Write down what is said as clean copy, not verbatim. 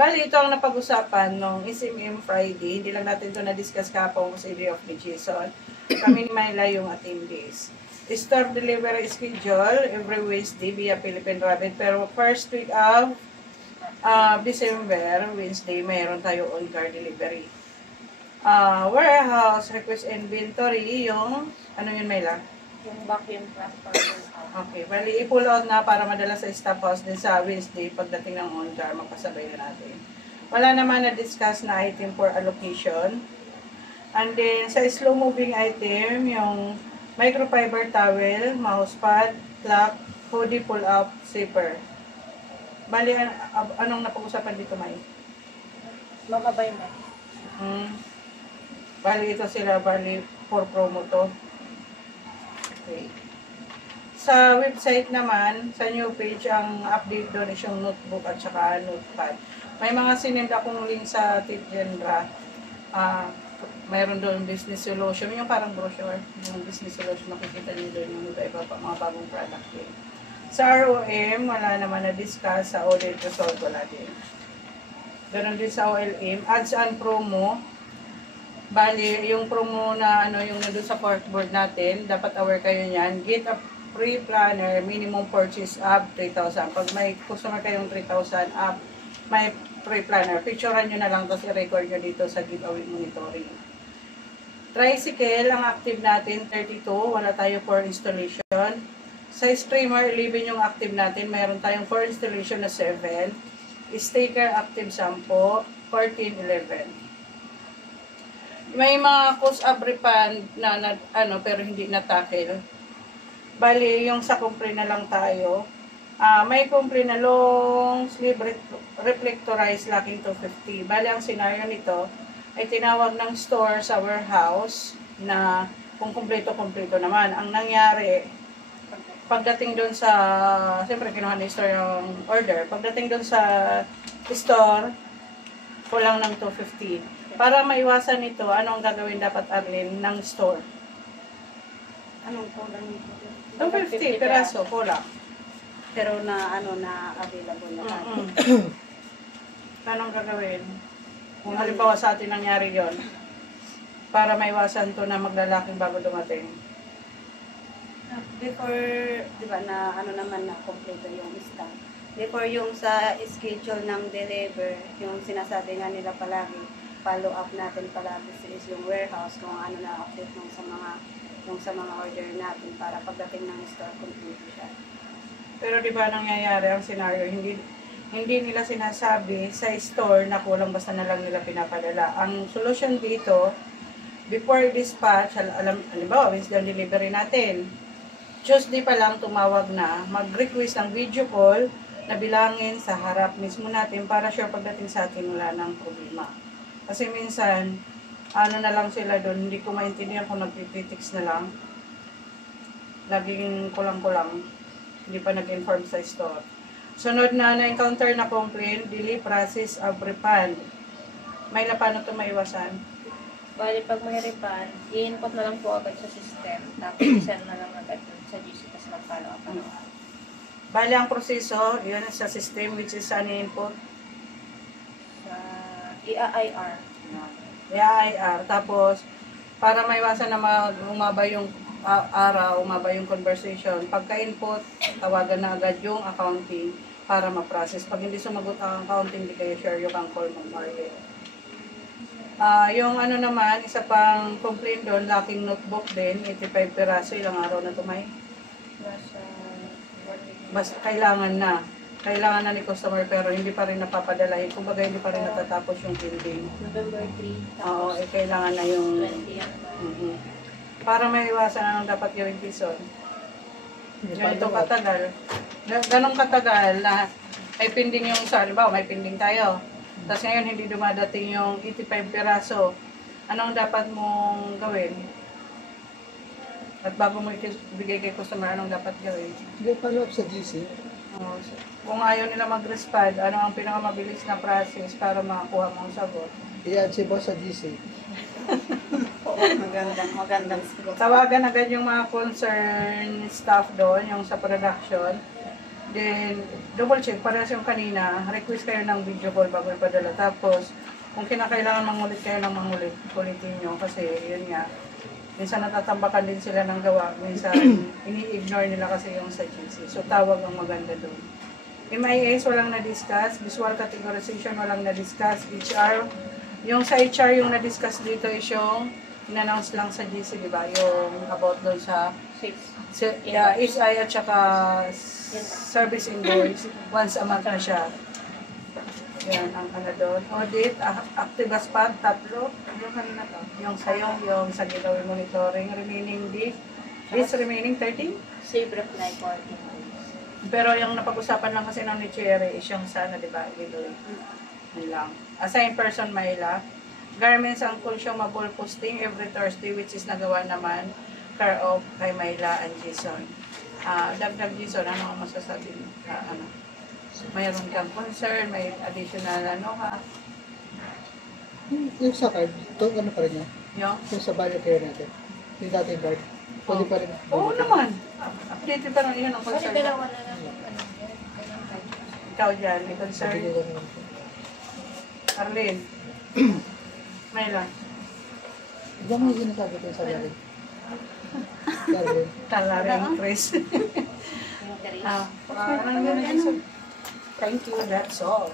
Bali, ito ang napag-usapan nung SMM Friday. Hindi lang natin ito na-discuss kapong sa area of the Jason. Kami ni Myla yung attendees. Store delivery schedule every Wednesday via Philippine Rabbit. Pero first week of December, Wednesday, mayroon tayo on-car delivery. Warehouse, request inventory, yung, ano yun, Myla? Yung vacuum transfer. Okay, bali, i-pull out na para madala sa staff house din sa Wednesday pagdating ng on-car, magkasabay na natin. Wala naman na-discuss na item for allocation. And then, sa slow-moving item, yung microfiber towel, mouse pad, clock, hoodie pull-up, zipper. Bali, anong napag-usapan dito, May? Makabay mo. Bali, ito sila, bali, for promo to. Okay. Sa website naman, sa new page, ang update doon is yung notebook at saka notepad. May mga sinend akong link sa Tipgendra. Mayroon doon business solution, yung parang brochure, yung business solution, makikita niyo doon yung iba pa, mga bagong product din. Sa ROM, wala naman na-discuss. Sa audit result, wala din. Ganon din sa OLM, ads and promo. Bali, yung promo na yung nandun sa corkboard natin, dapat aware kayo niyan. Get a free planner, minimum purchase up 3,000. Pag may customer kayong 3,000 up, may free planner. Picturean nyo na lang, tapos i-record nyo dito sa giveaway monitoring. Tricycle, ang active natin, 32. Wala tayo for installation. Sa streamer, 11 yung active natin. Mayroon tayong for installation na 7. Sticker, active 10. 14, 11. May mga cost of refund na pero hindi na-tackle. Bali, yung sa compre na lang tayo. May compre na long sleeve reflectorized locking 250. Bali, ang scenario nito ay tinawag ng store sa warehouse na kung kumpleto-kumpleto naman. Ang nangyari, pagdating doon sa, siyempre kinuha ni store yung order, pagdating doon sa store, kulang ng 250. Para maiwasan ito, ano ang gagawin dapat, Arlene, ng store? Anong kulang nito? 250 peraso, kulang. Pero na available na. Anong gagawin? Kung halimbawa sa atin nangyari yon, para maiwasan to na maglalaking bago dumating. Before, di ba, na naman na kompleto yung stock. Before yung sa schedule ng deliver, yung sinasabi nga nila palagi, follow up natin palagi is yung warehouse kung ano na update nung sa mga order natin para pagdating ng store complete siya. Pero di ba nangyayari ang scenario, hindi nila sinasabi sa store na kulang, basta na lang nila pinapadala. Ang solution dito, before dispatch, halimbawa, Wednesday ang delivery natin, Tuesday pa lang tumawag na, mag-request ng video call na bilangin sa harap mismo natin para sure pagdating sa atin wala ng problema. Kasi minsan, na lang sila doon, hindi ko maintindihan kung nagpipitix na lang. Laging kulang-kulang, hindi pa nag-inform sa store. Sunod na-encounter na complaint, delay process of refund. May paano ito maiwasan? Bali, pag may refund, i-input na lang po agad sa system. Tapos i-send na lang agad sa GC, tapos mag-follow up. Bali, ang proseso, yun sa system, which is ano input? Sa EIR. EIR. Tapos, para maiwasan na umaba yung araw, umaba yung conversation, pagka-input, tawagan na agad yung accounting para ma-process. Pag hindi sumagot ang accounting, hindi kayo sure yung call mag-market. Yung naman, isa pang complaint doon, lacking notebook din, 85 peraso, ilang araw na tumay? Basta kailangan na ni customer pero hindi pa rin napapadalahin. Kumbaga hindi pa rin natatapos yung building. November 3. Oo, kailangan na yung... Para may iwasan ang dapat gawin Quezon. Ganito katagal. Ganong katagal na may pending yung halimbawa, may pending tayo. Tapos ngayon hindi dumadating yung 85 peraso. Anong dapat mong gawin? At bago mo ibigay kay customer, anong dapat gawin? Hindi, follow up sa GC. Kung ayaw nila mag-respond, ano ang pinakamabilis na process para makakuha mong sagot? I-add si boss sa GC. Magandang sagot. Tawagan agad yung mga concerned staff doon, yung sa production. Then, double check, parehas yung kanina, request kayo ng video call bago ipadala. Tapos, kung kinakailangan mangulit kayo ng mangulit, ulitin nyo. Kasi, yun nga, minsan natatambakan din sila ng gawa. Minsan, ini-ignore nila kasi yung sa GC. So, tawag ang maganda doon. MIS, walang na-discuss. Visual categorization, walang na-discuss. HR, yung sa HR, yung na-discuss dito is yung in-announce lang sa GC, di ba? Yung about doon sa SI at saka service invoice. Once a month na siya. Yan ang ano doon. Audit, active as part, tatlo. Yung kanina to. Yung sa'yo, yung sa gitawin monitoring. Remaining this remaining 13? Save reply 14 days. Pero yung napag-usapan lang kasi ng ni Cherry is yung sana, di ba? Giveaway. Yun lang. Assign person, Mayla. Garments ang consumable posting every Thursday, which is nagawa naman care of kay Mayla and Jason. Dagdag Jason, ano ang masasabi mo? Ano? Mayroon kang concern, may additional ano ha? Yung sa card, ito ano pa rin yan? Yung sa value care natin. Yung dating card. Pwede pa rin. Oo naman. Updated pa rin yun ang Kasi concern. dalawa na lang. Ikaw dyan, may concern. Sabi nila naman. Arlene. Mayla. Diba may sinasabi ko sa value? Darwin. Tala rin, Chris. Yung Teresa. Parang yun ang isa. Thank you, that's all.